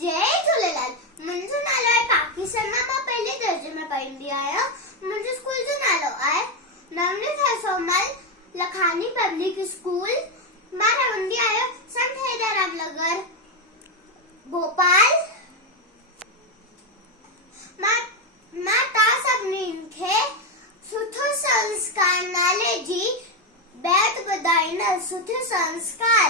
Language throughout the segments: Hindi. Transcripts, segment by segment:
जय झूलेलाल। मुंहिंजो नालो आहे पाकिस्तान मां पहले दर्जे में पढ़ंदी आहियां। मुंहिंजे स्कूल जो नालो आहे नवनीत हर्षोमल लखानी पब्लिक स्कूल। मां रहंदी आहियां संत हैदराबाद नगर भोपाल। मां तव्हां सभिनीनि खे सुठो संस्कार नाले जी बैत ॿुधाईंदसि। सुठो संस्कार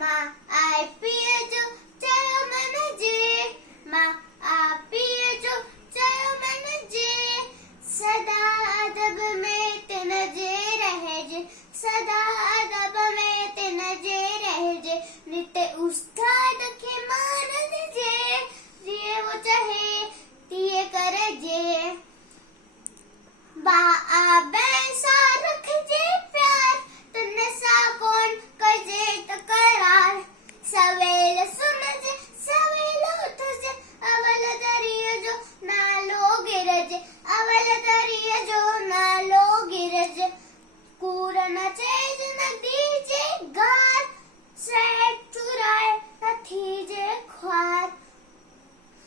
मां आईपीए जो चयो मन जे, मां आपीए जो चयो मन जे, सदा अदब में तिन जे रहजे, सदा अदब में तिन जे रहजे, नित उस्ताद खे मान ॾिजे, जीअं वो चाहे तीअं करजे, सां रखजे प्यार, तन सां कोन कजे तकरार, सवेल सुम्हजे सवेल उथजे, अवल दरीअ जो नालो गिरजे, अवल दरीअ जो नालो गिरजे, कूड़ न चइजे न दीजे गार, सेठ चुराए न थीजे ख्वार।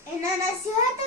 इन नसीहत